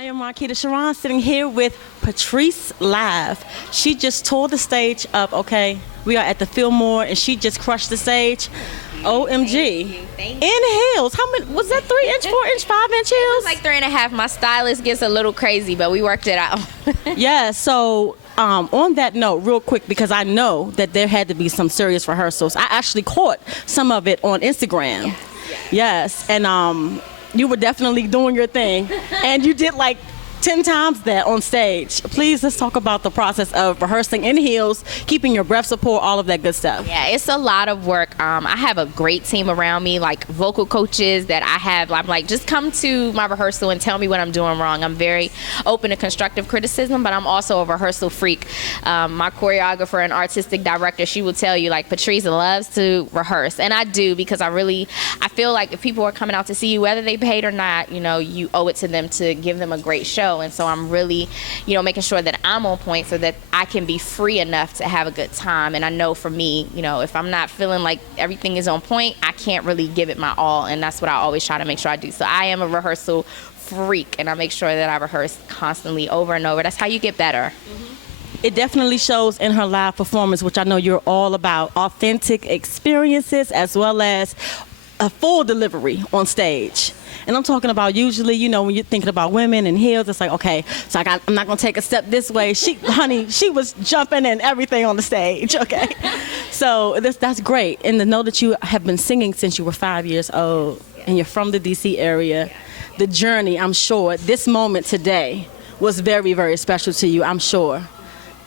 I am Marquita Sharon sitting here with PatriceLIVE. She just tore the stage up, okay? We are at the Fillmore and she just crushed the stage. OMG. Thank you. In heels. How many, was that 3-inch, 4-inch, 5-inch heels? It was like 3.5. My stylist gets a little crazy, but we worked it out. Yeah, so on that note, real quick, because I know that there had to be some serious rehearsals. I actually caught some of it on Instagram. Yes, and you were definitely doing your thing. And you did like 10 times that on stage. Please, let's talk about the process of rehearsing in heels, keeping your breath support, all of that good stuff. Yeah, it's a lot of work. I have a great team around me, like vocal coaches that I have. I'm like, just come to my rehearsal and tell me what I'm doing wrong. I'm very open to constructive criticism, but I'm also a rehearsal freak. My choreographer and artistic director, she will tell you, like, Patrice loves to rehearse. And I do, because I feel like if people are coming out to see you, whether they paid or not, you know, you owe it to them to give them a great show. And so I'm really, you know, making sure that I'm on point so that I can be free enough to have a good time. And I know for me, you know, if I'm not feeling like everything is on point, I can't really give it my all. And that's what I always try to make sure I do. So I am a rehearsal freak, and I make sure that I rehearse constantly over and over. That's how you get better. It definitely shows in her live performance, which I know you're all about, authentic experiences as well as a full delivery on stage. And I'm talking about usually, you know, when you're thinking about women and heels, it's like, okay, so I'm not going to take a step this way. Honey, she was jumping and everything on the stage, okay? So that's great. And to know that you have been singing since you were 5 years old and you're from the D.C. area, the journey, I'm sure, this moment today was very, very special to you, I'm sure.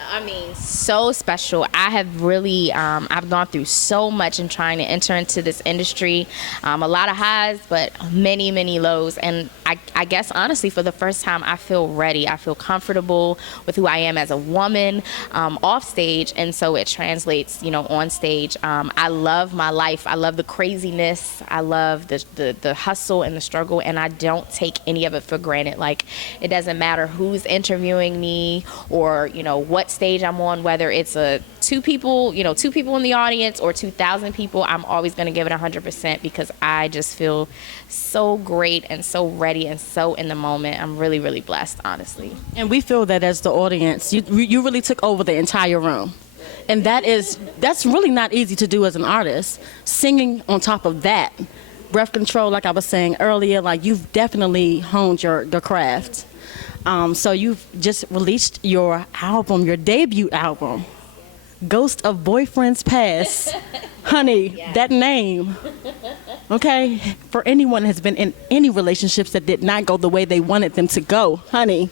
I mean, so special. I have really, I've gone through so much in trying to enter into this industry. A lot of highs, but many, many lows. And I guess, honestly, for the first time, I feel ready. I feel comfortable with who I am as a woman off stage. And so it translates, you know, on stage. I love my life. I love the craziness. I love the hustle and the struggle. And I don't take any of it for granted. Like, it doesn't matter who's interviewing me or, you know, what stage I'm on, whether it's two people in the audience or 2,000 people, I'm always going to give it 100% because I just feel so great and so ready and so in the moment. I'm really, really blessed, honestly. And we feel that as the audience, you really took over the entire room. And that's really not easy to do as an artist. Singing on top of that, breath control, like I was saying earlier, like you've definitely honed the craft. So you've just released your album, your debut album, Ghost of Boyfriends Past. Honey, that name, okay? For anyone who has been in any relationships that did not go the way they wanted them to go, honey,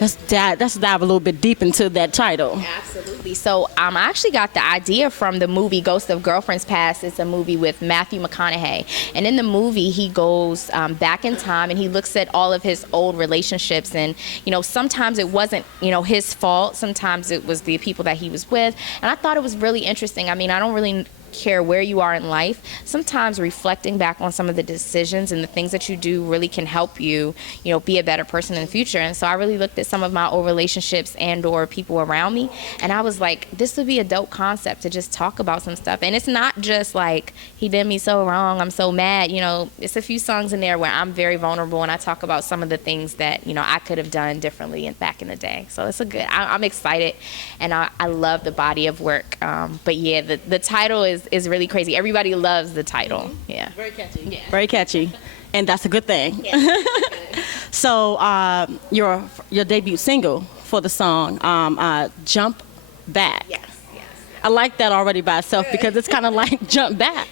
let's dive a little bit deep into that title. Absolutely. So I actually got the idea from the movie Ghost of Girlfriends Past. It's a movie with Matthew McConaughey. And in the movie, he goes back in time and he looks at all of his old relationships. And, you know, sometimes it wasn't, you know, his fault. Sometimes it was the people that he was with. And I thought it was really interesting. I mean, I don't really care where you are in life. Sometimes reflecting back on some of the decisions and the things that you do really can help you, you know, be a better person in the future. And so I really looked at some of my old relationships and or people around me, and I was like, this would be a dope concept to just talk about some stuff. And it's not just like, he did me so wrong, I'm so mad. You know, it's a few songs in there where I'm very vulnerable and I talk about some of the things that, you know, I could have done differently back in the day. So it's I'm excited, and I love the body of work. But yeah, the title is really crazy. Everybody loves the title. Yeah. Very catchy. Yeah. Very catchy. And that's a good thing. Yeah. So your debut single for the song, Jump Back. Yes. I like that already by itself because it's kind of like jump back.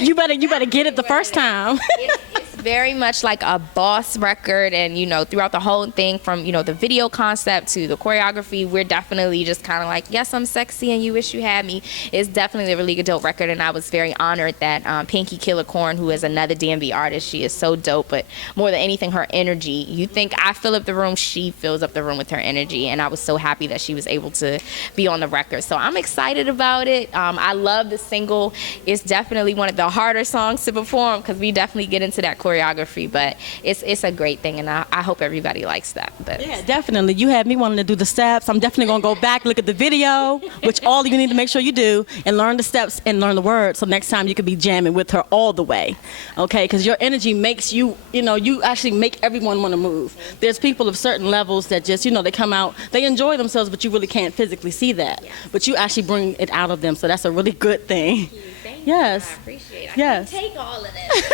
You better get it the first time. It's very much like a boss record, and you know, throughout the whole thing, from, you know, the video concept to the choreography, we're definitely just kind of like, yes, I'm sexy and you wish you had me. It's definitely a really good dope record, and I was very honored that Pinky Killer Corn, who is another DMV artist, she is so dope, but more than anything, her energy. You think I fill up the room, she fills up the room with her energy, and I was so happy that she was able to be on the record. So I'm excited about it. I love the single. It's definitely one of the harder songs to perform because we definitely get into that choreography choreography, but it's a great thing, and I hope everybody likes that. But Yeah, definitely. You had me wanting to do the steps. I'm definitely going to go back, look at the video, which all you need to make sure you do, and learn the steps and learn the words. So next time you could be jamming with her all the way, okay? Because your energy makes you, you actually make everyone want to move. There's people of certain levels that just, they come out, they enjoy themselves, but you really can't physically see that. But you actually bring it out of them, so that's a really good thing. Thank Yes. you. I appreciate it. Yes. I can't take all of this.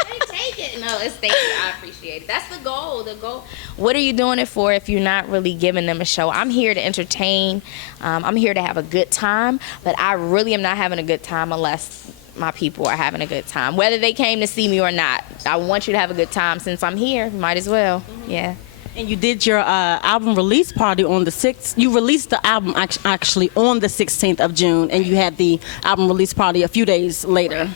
I can't take it. No, thank you. I appreciate it. That's the goal. The goal. What are you doing it for if you're not really giving them a show? I'm here to entertain. I'm here to have a good time, but I really am not having a good time unless my people are having a good time, whether they came to see me or not. I want you to have a good time. Since I'm here, might as well. Yeah. And you did your album release party on the 6th. You released the album actually on the 16th of June, and you had the album release party a few days later.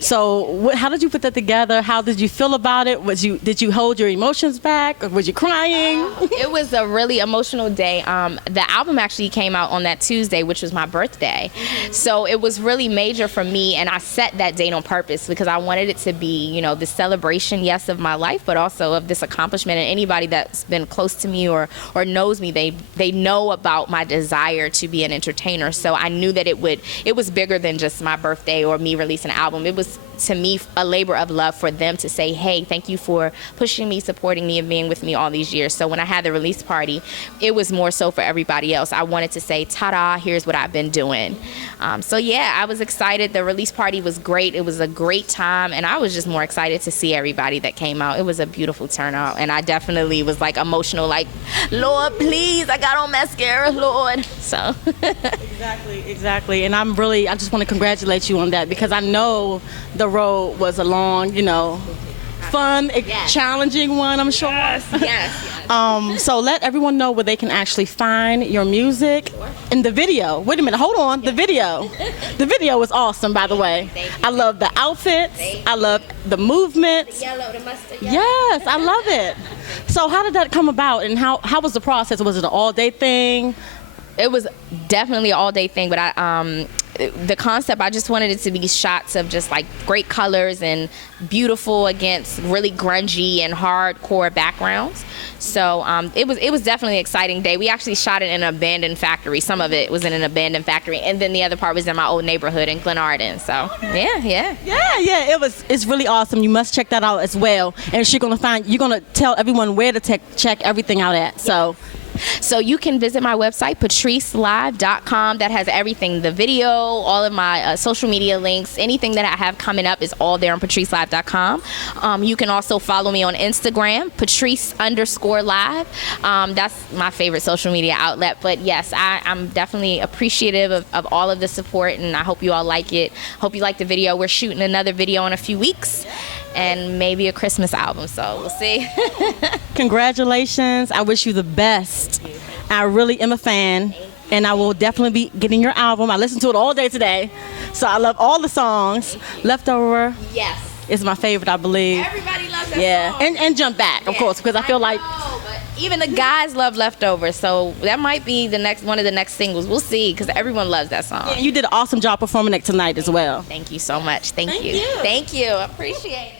So how did you put that together? How did you feel about it? Did you hold your emotions back, or was you crying? It was a really emotional day. The album actually came out on that Tuesday, which was my birthday. So it was really major for me, and I set that date on purpose because I wanted it to be, the celebration, yes, of my life, but also of this accomplishment. And anybody that's been close to me or knows me, they know about my desire to be an entertainer. So I knew that it was bigger than just my birthday or me releasing an album. It was, to me, a labor of love for them to say, hey, thank you for pushing me, supporting me, and being with me all these years. So when I had the release party, it was more so for everybody else. I wanted to say, ta-da, here's what I've been doing. So yeah, I was excited. The release party was great. It was a great time, and I was just more excited to see everybody that came out. It was a beautiful turnout, and I definitely was like emotional, like, Lord, please, I got on mascara, Lord. So Exactly. And I just want to congratulate you on that, because I know the road was a long, fun, challenging one, I'm sure. Yes. So let everyone know where they can actually find your music and the video. Wait a minute, hold on. The video. The video is awesome, by the way. I love the outfits. I love the movements. The yellow, the mustard yellow. Yes, I love it. So how did that come about, and how was the process? Was it an all-day thing? It was definitely an all-day thing, but the concept, I just wanted it to be shots of just like great colors and beautiful against really grungy and hardcore backgrounds. So it was definitely an exciting day. We actually shot it in an abandoned factory. Some of it was in an abandoned factory, and then the other part was in my old neighborhood in Glenarden. So yeah. It's really awesome. You must check that out as well. And you're gonna tell everyone where to check everything out at. So you can visit my website, PatriceLIVE.com. That has everything, the video, all of my social media links, anything that I have coming up is all there on PatriceLIVE.com. You can also follow me on Instagram, Patrice_Live. That's my favorite social media outlet. But yes, I'm definitely appreciative of all of the support, and I hope you all like it. Hope you like the video. We're shooting another video in a few weeks, and maybe a Christmas album, so we'll see. Congratulations. I wish you the best. I really am a fan, and I will definitely be getting your album. I listened to it all day today, so I love all the songs. Leftover is my favorite, I believe. Everybody loves that song. And Jump Back, of course, because I feel like even the guys love Leftover, so that might be one of the next singles. We'll see, because everyone loves that song. You did an awesome job performing it tonight as well. Thank you so much. Thank you. Thank you. I appreciate it.